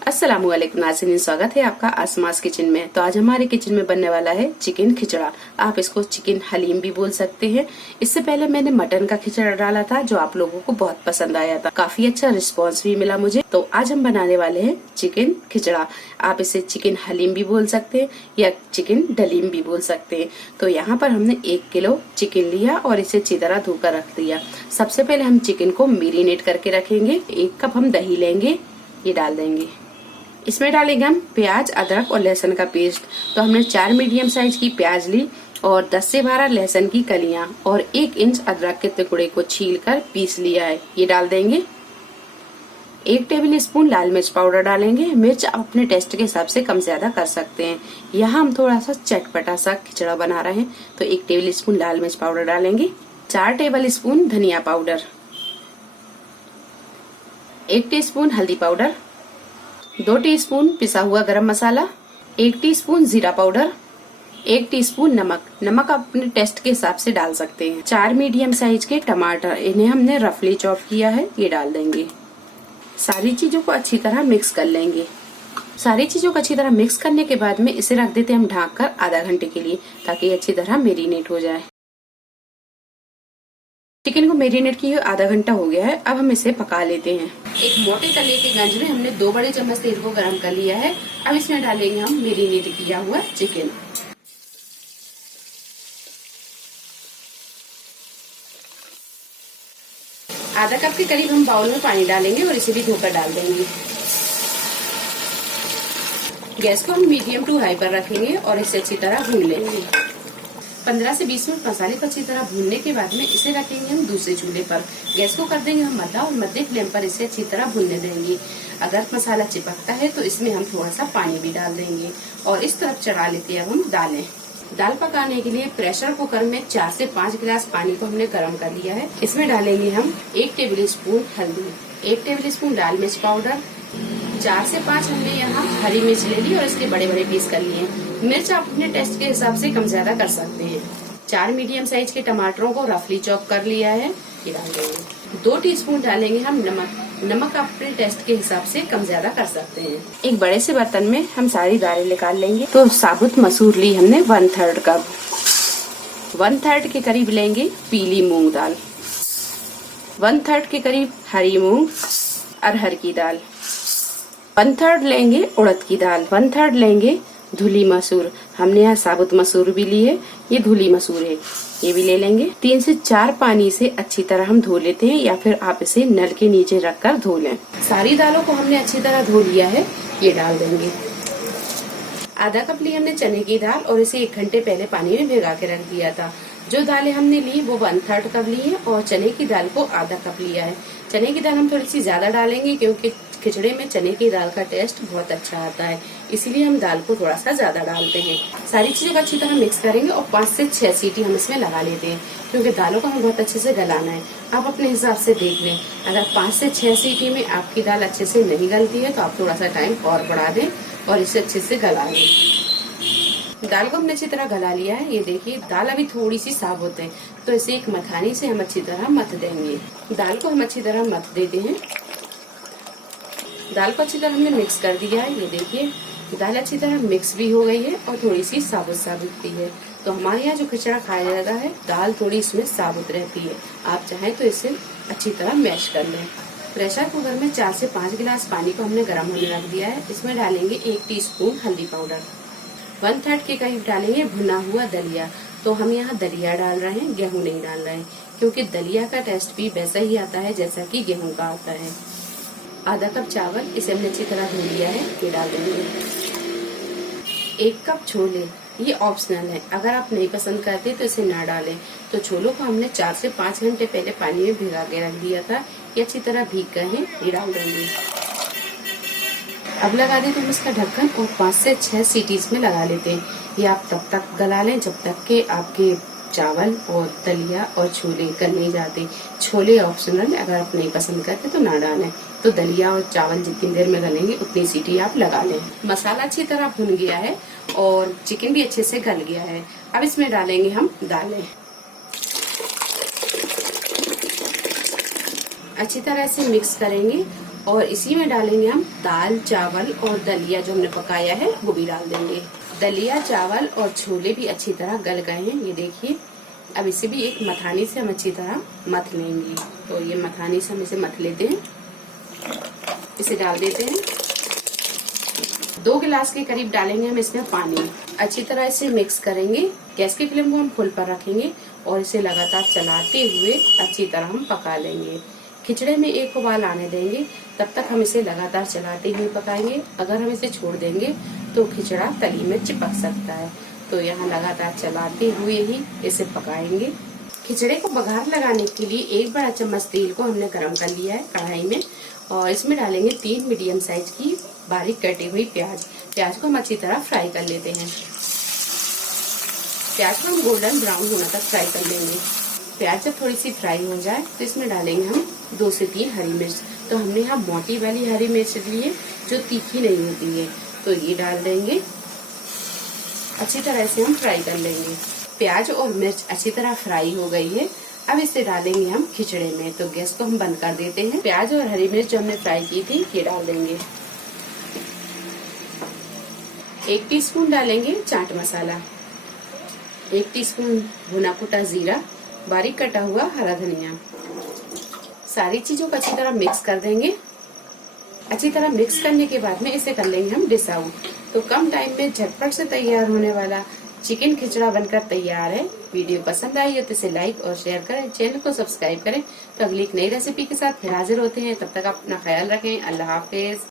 अस्सलामुअलैकुम नाज़रीन, स्वागत है आपका आसमास किचन में। तो आज हमारे किचन में बनने वाला है चिकन खिचड़ा। आप इसको चिकन हलीम भी बोल सकते हैं। इससे पहले मैंने मटन का खिचड़ा डाला था जो आप लोगों को बहुत पसंद आया था, काफी अच्छा रिस्पांस भी मिला मुझे। तो आज हम बनाने वाले हैं चिकन खिचड़ा। आप इसे चिकन हलीम भी बोल सकते हैं या चिकन डलीम भी बोल सकते हैं। तो यहाँ पर हमने 1 किलो चिकन लिया और इसे अच्छी तरह धोकर रख दिया। सबसे पहले हम चिकन को मैरिनेट करके रखेंगे। 1 कप हम दही लेंगे, ये डाल देंगे। इसमें डालेंगे हम प्याज, अदरक और लहसुन का पेस्ट। तो हमने 4 मीडियम साइज की प्याज ली और 10 से 12 लहसुन की कलियां और 1 इंच अदरक के टुकड़े को छीलकर पीस लिया है, ये डाल देंगे। 1 टेबल स्पून लाल मिर्च पाउडर डालेंगे। मिर्च आप अपने टेस्ट के हिसाब से कम ज्यादा कर सकते हैं। यहाँ हम थोड़ा सा चटपटा सा खिचड़ा बना रहे हैं तो 1 टेबल स्पून लाल मिर्च पाउडर डालेंगे। 4 टेबल स्पून धनिया पाउडर, 1 टीस्पून हल्दी पाउडर, 2 टीस्पून पिसा हुआ गरम मसाला, 1 टीस्पून जीरा पाउडर, 1 टीस्पून नमक। नमक आप अपने टेस्ट के हिसाब से डाल सकते हैं। 4 मीडियम साइज के टमाटर, इन्हें हमने रफली चॉप किया है, ये डाल देंगे। सारी चीजों को अच्छी तरह मिक्स कर लेंगे। सारी चीजों को अच्छी तरह मिक्स करने के बाद में इसे रख देते हैं हम ढक कर आधा घंटे के लिए, ताकि ये अच्छी तरह मैरिनेट हो जाए। चिकन को मैरिनेट किए आधा घंटा हो गया है। अब हम इसे पका लेते हैं। एक मोटे तले के गंज में हमने 2 बड़े चम्मच तेल को गरम कर लिया है। अब इसमें डालेंगे हम मैरिनेट किया हुआ चिकन। आधा कप के करीब हम बाउल में पानी डालेंगे और इसे भी धोकर डाल देंगे। गैस को हम मीडियम टू हाई पर रखेंगे और इसे अच्छी तरह भून लेंगे। 15 से 20 मिनट मसाले को अच्छी तरह भूनने के बाद में इसे रखेंगे हम दूसरे चूल्हे पर। गैस को कर देंगे हम मध्य और मध्य फ्लेम पर इसे अच्छी तरह भूनने देंगे। अगर मसाला चिपकता है तो इसमें हम थोड़ा सा पानी भी डाल देंगे और इस तरफ चढ़ा लेते हैं हम दालें। दाल पकाने के लिए प्रेशर कुकर में 4 से 5 गिलास पानी को हमने गर्म कर लिया है। इसमें डालेंगे हम 1 टेबल स्पून हल्दी, 1 टेबल स्पून लाल मिर्च पाउडर, 4 से 5 हमने यहाँ हरी मिर्च ले ली और इसके बड़े बड़े पीस कर लिए। मिर्च आप अपने टेस्ट के हिसाब से कम ज्यादा कर सकते हैं। 4 मीडियम साइज के टमाटरों को रफली चॉप कर लिया है, ये डाल देंगे। 2 टीस्पून डालेंगे हम नमक। नमक आप अपने टेस्ट के हिसाब से कम ज्यादा कर सकते हैं। एक बड़े से बर्तन में हम सारी दालें निकाल लेंगे। तो साबुत मसूर ली हमने 1/3 कप। 1/3 के करीब लेंगे पीली मूंग दाल, 1/3 के करीब हरी मूंग अरहर की दाल, 1/3 लेंगे उड़द की दाल, 1/3 लेंगे धुली मसूर। हमने यहाँ साबुत मसूर भी ली है, ये धुली मसूर है, ये भी ले लेंगे। 3 से 4 पानी से अच्छी तरह हम धो लेते हैं या फिर आप इसे नल के नीचे रखकर धो लें। सारी दालों को हमने अच्छी तरह धो लिया है, ये डाल देंगे। आधा कप ली हमने चने की दाल और इसे 1 घंटे पहले पानी में भिगा के रख दिया था। जो दालें हमने ली वो 1/3 कप ली है और चने की दाल को आधा कप लिया है। चने की दाल हम थोड़ी सी ज्यादा डालेंगे क्योंकि खिचड़े में चने की दाल का टेस्ट बहुत अच्छा आता है, इसीलिए हम दाल को थोड़ा सा ज्यादा डालते हैं। सारी चीजों को अच्छी तरह मिक्स करेंगे और 5 से 6 सीटी हम इसमें लगा लेते हैं क्योंकि दालों को हमें बहुत अच्छे से गलाना है। आप अपने हिसाब से देख लें, अगर 5 से 6 सीटी में आपकी दाल अच्छे से नहीं गलती है तो आप थोड़ा सा टाइम और बढ़ा दें और इसे अच्छे से गला लें। दाल को हमने अच्छी तरह गला लिया है। ये देखिए दाल अभी थोड़ी सी साबुत है तो इसे एक मथानी से हम अच्छी तरह मथ देंगे। दाल को हम अच्छी तरह मथ देते हैं। दाल को अच्छी तरह हमने मिक्स कर दिया है। ये देखिए दाल अच्छी तरह मिक्स भी हो गई है और थोड़ी सी साबुत साबुत भी है। तो हमारे यहाँ जो खिचड़ा खाया जाता है दाल थोड़ी इसमें साबुत रहती है। आप चाहें तो इसे अच्छी तरह मैश कर लें। प्रेशर कुकर में 4 से 5 गिलास पानी को हमने गर्म होने रख दिया है। इसमें डालेंगे 1 टीस्पून हल्दी पाउडर, 1/3 के करीब डालेंगे भुना हुआ दलिया। तो हम यहाँ दलिया डाल रहे हैं, गेहूं नहीं डाल रहे हैं क्योंकि दलिया का टेस्ट भी वैसा ही आता है जैसा कि गेहूं का आता है। आधा कप चावल, इसे हमने अच्छी तरह धो लिया है, ये डाल देंगे। 1 कप छोले, ये ऑप्शनल है, अगर आप नहीं पसंद करते तो इसे ना डालें। तो छोलों को हमने 4 से 5 घंटे पहले पानी में भिगा के रख दिया था, ये अच्छी तरह भीग गए हैं, ये डाल देंगे। अब लगा देते हैं इसका ढक्कन और 5 से 6 सीटीज में लगा लेते हैं। ये आप तब तक गला लें जब तक के आपके चावल और दलिया और छोले गल नहीं जाते। छोले ऑप्शनल, अगर आप नहीं पसंद करते तो ना डालें। तो दलिया और चावल जितनी देर में गलेंगे उतनी सीटी आप लगा लें। मसाला अच्छी तरह भुन गया है और चिकन भी अच्छे से गल गया है। अब इसमें डालेंगे हम दालें। अच्छी तरह से मिक्स करेंगे और इसी में डालेंगे हम दाल, चावल और दलिया जो हमने पकाया है वो भी डाल देंगे। दलिया, चावल और छोले भी अच्छी तरह गल गए हैं, ये देखिए। अब इसे भी एक मथानी से हम अच्छी तरह मथ लेंगे। तो ये मथानी से हम इसे मथ लेते हैं। इसे डाल देते हैं। 2 गिलास के करीब डालेंगे हम इसमें पानी। अच्छी तरह इसे मिक्स करेंगे। गैस की फ्लेम को हम फुल पर रखेंगे और इसे लगातार चलाते हुए अच्छी तरह हम पका लेंगे। खिचड़े में एक उबाल आने देंगे, तब तक हम इसे लगातार चलाते हुए पकाएंगे। अगर हम इसे छोड़ देंगे तो खिचड़ा तली में चिपक सकता है, तो यहाँ लगातार चलाते हुए ही इसे पकाएंगे। खिचड़े को बघार लगाने के लिए 1 बड़ा चम्मच तेल को हमने गरम कर लिया है कढ़ाई में, और इसमें डालेंगे 3 मीडियम साइज की बारीक कटी हुई प्याज। प्याज को हम अच्छी तरह फ्राई कर लेते हैं। प्याज को हम गोल्डन ब्राउन होने तक फ्राई कर लेंगे। प्याज जब थोड़ी सी फ्राई हो जाए तो इसमें डालेंगे हम 2 से 3 हरी मिर्च। तो हमने यहाँ मोटी वाली हरी मिर्च ली है जो तीखी नहीं होती है, तो ये डाल देंगे। अच्छी तरह से हम फ्राई कर लेंगे। प्याज और मिर्च अच्छी तरह फ्राई हो गई है। अब इसे डालेंगे हम खिचड़े में। तो गैस को हम बंद कर देते हैं। प्याज और हरी मिर्च जो हमने फ्राई की थी ये डाल देंगे। 1 टीस्पून डालेंगे चाट मसाला, 1 टीस्पून भुना कुटा जीरा, बारीक कटा हुआ हरा धनिया। सारी चीजों को अच्छी तरह मिक्स कर देंगे। अच्छी तरह मिक्स करने के बाद में इसे कर लेंगे हम डिश आउट। तो कम टाइम में झटपट से तैयार होने वाला चिकन खिचड़ा बनकर तैयार है। वीडियो पसंद आई हो तो इसे लाइक और शेयर करें, चैनल को सब्सक्राइब करें। तो अगली एक नई रेसिपी के साथ फिर हाजिर होते हैं। तब तक आप अपना ख्याल रखें। अल्लाह हाफिज।